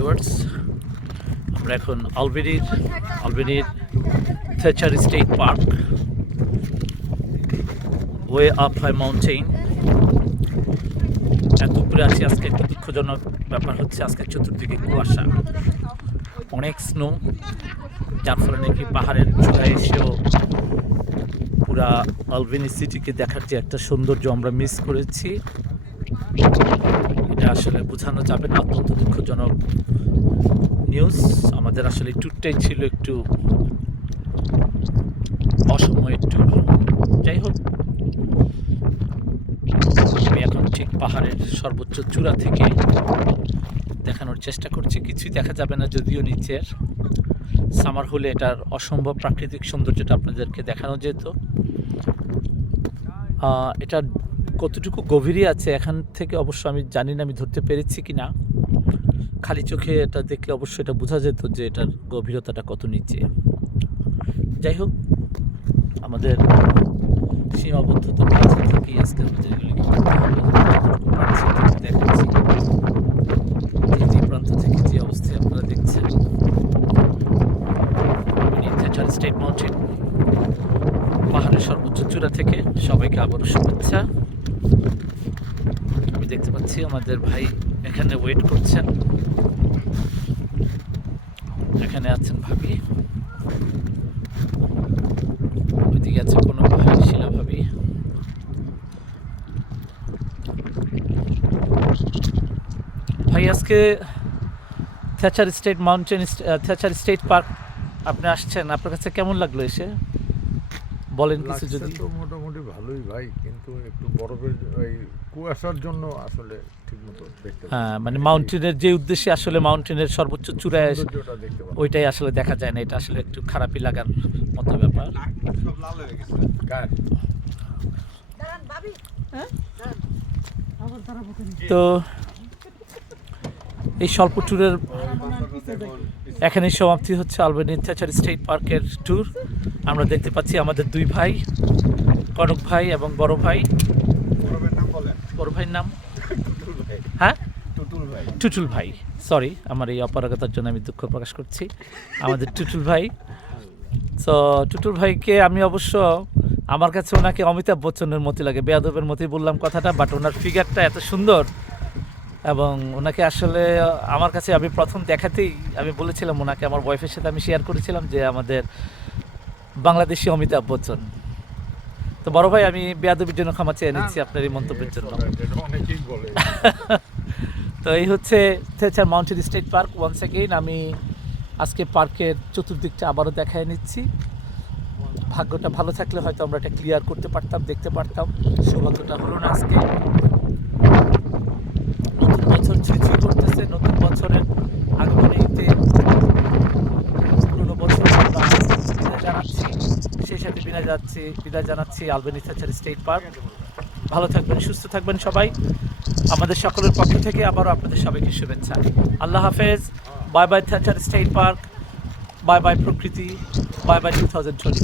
Viewers, আমরা এখন আলবেনির Thacher state park, way up high mountain. এত উপরে আছি। আজকে একটু দুঃখজনক ব্যাপার হচ্ছে আজকে চতুর্দিকে কুয়াশা, অনেক স্নো, যার ফলে নাকি পাহাড়ের চূড়ায় এসেও পুরা আলবেনি সিটিকে দেখার যে একটা সৌন্দর্য আমরা মিস করেছি, এটা আসলে বোঝানো যাবে না। অত্যন্ত দুঃখজনক নিউজ। আমাদের আসলে ট্যুরটাই ছিল একটু অসময়ের ট্যুর। যাই হোক, আমি এখন ঠিক পাহাড়ের সর্বোচ্চ চূড়া থেকে দেখানোর চেষ্টা করছি। কিছুই দেখা যাবে না, যদিও নিচের সামার হলে এটার অসম্ভব প্রাকৃতিক সৌন্দর্যটা আপনাদেরকে দেখানো যেত। এটা কতটুকু গভীরই আছে এখান থেকে অবশ্য আমি জানি না, আমি ধরতে পেরেছি কি না। খালি চোখে এটা দেখলে অবশ্যই এটা বোঝা যেত যে এটার গভীরতাটা কত নিচে। যাই হোক, আমাদের সীমাবদ্ধতার কাছে থেকেই আজকে আমাদের এগুলিকে দেখাচ্ছি। যে প্রান্ত থেকে যে অবস্থায় আপনারা দেখছেন থেচার স্টেট মাউন্টেন, পাহাড়ের সর্বোচ্চ চূড়া থেকে সবাইকে আবারও শুভেচ্ছা। আমি দেখতে পাচ্ছি আমাদের ভাই এখানে ওয়েট করছেন, এখানে আছেন ভাবি, ওইদিকে আছে কোনো ভাই, শিলা ভাবি। ভাই, আজকে Thatcher state mountain, Thatcher state park আপনি আসছেন, আপনার কাছে কেমন লাগলো এসে বলেন কিছু যদি? তো মোটামুটি ভালোই ভাই, কিন্তু একটু বরফের এই কুয়াশার জন্য আসলে ঠিকমতো দেখতে হ্যাঁ, মানে মাউন্টেনের যে উদ্দেশ্যে আসলে মাউন্টেনের সর্বোচ্চ চূড়ায় ওইটাই আসলে দেখা যায় না। এটা আসলে একটু খারাপই লাগার মতো ব্যাপার। তো এই স্বল্প ট্যুরের এখানেই সমাপ্তি হচ্ছে আলবেনি থেচার স্টেট পার্কের ট্যুর। আমরা দেখতে পাচ্ছি আমাদের দুই ভাই, কনক ভাই এবং বড় ভাই। বড় ভাইয়ের নাম? হ্যাঁ, টুটুল ভাই। সরি, আমার এই অপারগতার জন্য আমি দুঃখ প্রকাশ করছি। আমাদের টুটুল ভাই। তো টুটুল ভাইকে আমি অবশ্য, আমার কাছে ওনাকে অমিতাভ বচ্চনের মতো লাগে, বেয়াদবের মতোই বললাম কথাটা, বাট ওনার ফিগারটা এত সুন্দর এবং ওনাকে আসলে আমার কাছে আমি প্রথম দেখাতেই আমি বলেছিলাম ওনাকে, আমার ওয়াইফের সাথে আমি শেয়ার করেছিলাম যে আমাদের বাংলাদেশি অমিতাভ বচ্চন। তো বড় ভাই, আমি বেয়াদবির জন্য ক্ষমা চেয়ে নিচ্ছি আপনার এই মন্তব্যের জন্য। তো এই হচ্ছে Thatcher mountain state park. Once again আমি আজকে পার্কের চতুর্দিকটা আবারও দেখায় নিচ্ছি। ভাগ্যটা ভালো থাকলে হয়তো আমরা এটা ক্লিয়ার করতে পারতাম, দেখতে পারতাম। সৌভাগ্যটা হলো না আজকে। নতুন বছর ঝিঝি করতেছে, নতুন বছরের আগমনীতে পুরনো বছর আমরা বিদায় জানাচ্ছি, সেই সাথে বিদায় জানাচ্ছি আলবেনি থেচার স্টেট পার্ক। ভালো থাকবেন, সুস্থ থাকবেন সবাই। আমাদের সকলের পক্ষ থেকে আবারও আপনাদের সবাইকে শুভেচ্ছা। আল্লাহ হাফেজ। Bye bye Thatcher state park, bye bye প্রকৃতি, বাই বাই 2024।